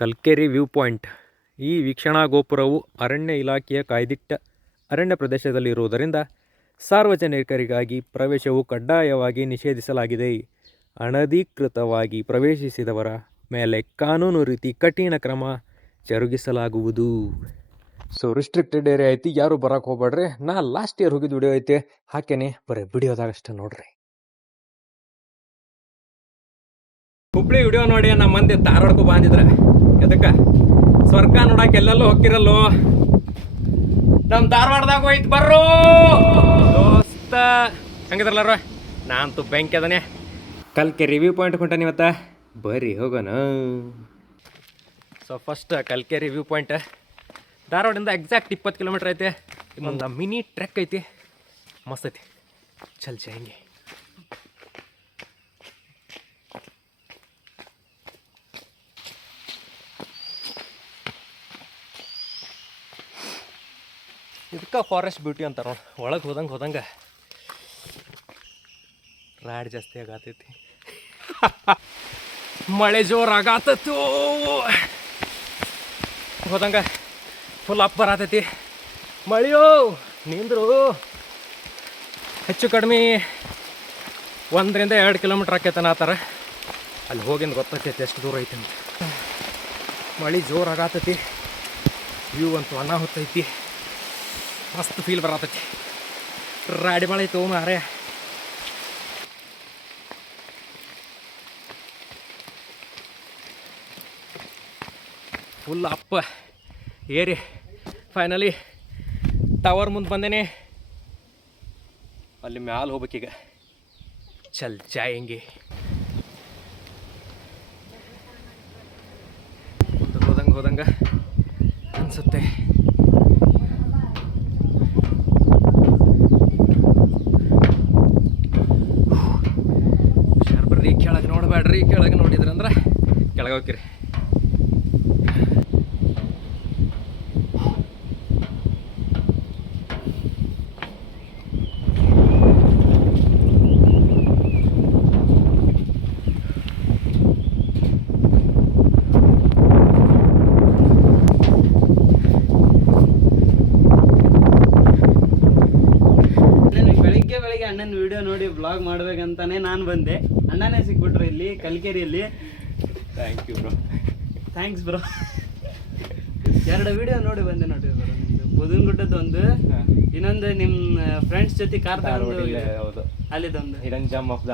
Kalkere view point. ಈ ವೀಕ್ಷಣಾ ಗೋಪುರವು ಅರಣ್ಯ ಇಲಾಖೆಯ ಕಾಯ್ದಿಟ್ಟ ಅರಣ್ಯ ಪ್ರದೇಶದಲ್ಲಿರುವುದರಿಂದ ಸಾರ್ವಜನಿಕರಿಗಾಗಿ ಪ್ರವೇಶವು ಕಡ್ಡಾಯವಾಗಿ ನಿಷೇಧಿಸಲಾಗಿದೆ. ಅನಧಿಕೃತವಾಗಿ ಪ್ರವೇಶಿಸಿದವರ ಮೇಲೆ ಕಾನೂನು ರೀತಿ ಕಠಿಣ ಕ್ರಮ ಜರುಗಿಸಲಾಗುವುದು. ಸೊ ರಿಸ್ಟ್ರಿಕ್ಟೆಡ್ ಏರಿಯಾ ಐತಿ, ಯಾರು ಬರಕ್ಕೆ ಹೋಗ್ಬೇಡ್ರಿ. ನಾ ಲಾಸ್ಟ್ ಇಯರ್ ಹೋಗಿದ್ದು ವಿಡಿಯೋ ಐತೆ, ಹಾಕೇನೆ, ಬರೀ ವಿಡಿಯೋದಾಗಷ್ಟೇ ನೋಡ್ರಿ. ಹುಬ್ಳಿ ವಿಡಿಯೋ ನೋಡಿ ನಮ್ಮ ಮಂದಿ ಧಾರವಾಡಕ್ಕೂ ಬಂದಿದ್ರೆ ಎದಕ್ಕ ಸ್ವರ್ಗ ನೋಡಕ್ಕೆ ಎಲ್ಲೆಲ್ಲೂ ಹೋಗಿರಲ್ಲೋ, ನಮ್ಮ ಧಾರವಾಡದಾಗ ಹೋಯ್ತು ಬರ್ರೋ ದೋಸ್ತ. ಹಂಗಿದ್ರಲ್ಲಾರ ನಾನಂತೂ ಬ್ಯಾಂಕ್ ಅದನೆ ಕಲ್ಕೆರೆ ವ್ಯೂ ಪಾಯಿಂಟ್ ಕೊಂಟಾನೆ ಇವತ್ತ, ಬರ್ರಿ ಹೋಗೋಣ. So first Kalkere view point ಧಾರವಾಡಿಂದ ಎಕ್ಸಾಕ್ಟ್ 20 ಕಿಲೋಮೀಟ್ರ್ ಐತೆ. ಇನ್ನೊಂದು ಮಿನಿ ಟ್ರೆಕ್ ಐತಿ, ಮಸ್ತ್ ಐತಿ. ಚಲ್ ಹೆಂಗೆ ಇದಕ್ಕೆ ಫಾರೆಸ್ಟ್ ಬ್ಯೂಟಿ ಅಂತಾರ ನೋಡಿ. ಒಳಗೆ ಹೋದಂಗೆ ರಾಡ್ ಜಾಸ್ತಿ ಆಗತೈತಿ, ಮಳೆ ಜೋರಾಗತ್ತೋ, ಹೋದಂಗೆ ಫುಲ್ ಅಪ್ ಬರತೈತಿ. ಮಳೆಯೋ ನಿಂದ್ರು ಹೆಚ್ಚು ಕಡಿಮೆ 1 ರಿಂದ 2 ಕಿಲೋಮೀಟ್ರ್ ಆಕೈತನ ಆ ಥರ. ಅಲ್ಲಿ ಹೋಗಿಂದ ಗೊತ್ತೈತಿ ಎಷ್ಟು ದೂರ ಐತಿ ಅಂತ. ಮಳೆ ಜೋರಾಗತೈತಿ, ವ್ಯೂ ಅಂತೂ ಅನಾಹುತೈತಿ, ಮಸ್ತ್ ಫೀಲ್ ಬರತೈತಿ. ರಾಡಿ ಮಳೆ ಐತಿ ಮಾರೇ. ಫುಲ್ ಅಪ್ ಏರಿ ಫೈನಲಿ ಟವರ್ ಮುಂದೆ ಬಂದೇನೆ. ಅಲ್ಲಿ ಮ್ಯಾಲೆ ಹೋಗ್ಬೇಕೀಗ. ಚಲ್ ಜಾಯಂಗೆ ಹೋದಂಗೆ ಅನ್ಸುತ್ತೆ. ಹುಷಾರ್ ಬರ್ರಿ, ಕೆಳಗೆ ನೋಡಬೇಡ್ರಿ. ಕೆಳಗೆ ನೋಡಿದ್ರಂದ್ರೆ ಕೆಳಗೆ ಹೋಗ್ತೀರಿ. ಬೆಳಿಗ್ಗೆ ಅಣ್ಣನ ವಿಡಿಯೋ ನೋಡಿ ಬ್ಲಾಗ್ ಮಾಡ್ಬೇಕಂತಾನೆ ನಾನು ಬಂದೆ. ಅಣ್ಣನೇ ಸಿಕ್ಬಿಟ್ರು ಇಲ್ಲಿ ಕಲ್ಕೆರೆಯಲ್ಲಿ. Thank you bro. Thanks bro. 2 video ನೋಡಿ ಬಂದೆ ನೋಡಿ ಬ್ರೋ. ನಿಮ್ದು ಬುದನಗುಡ್ಡದ ಒಂದು, ಇನ್ನೊಂದು ನಿಮ್ಮ ಫ್ರೆಂಡ್ಸ್ ಜೊತೆ ಕಾರ್ ತಗೊಂಡು ಅಲ್ಲಿದೊಂದು ಹಿಡನ್ ಜಾಮ್ ಆಫ್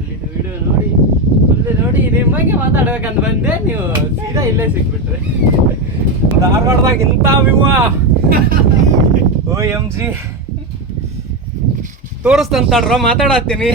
ಅಲ್ಲಿದ್ದು ವಿಡಿಯೋ ನೋಡಿ ಫುಲ್ ನೋಡಿ ನಿಮಗೆ ಮಾತಾಡ್ಬೇಕಂತ ಬಂದೆ. ನೀವು ಸೀದಾ ಇಲ್ಲೇ ಸಿಕ್ಬಿಟ್ರೆ. ಧಾರವಾಡದಾಗ ಇಂಥ ವ್ಯೂವ OMG ತೋರಿಸ್ತಂತಾಡ್ರ ಮಾತಾಡತ್ತೀನಿ.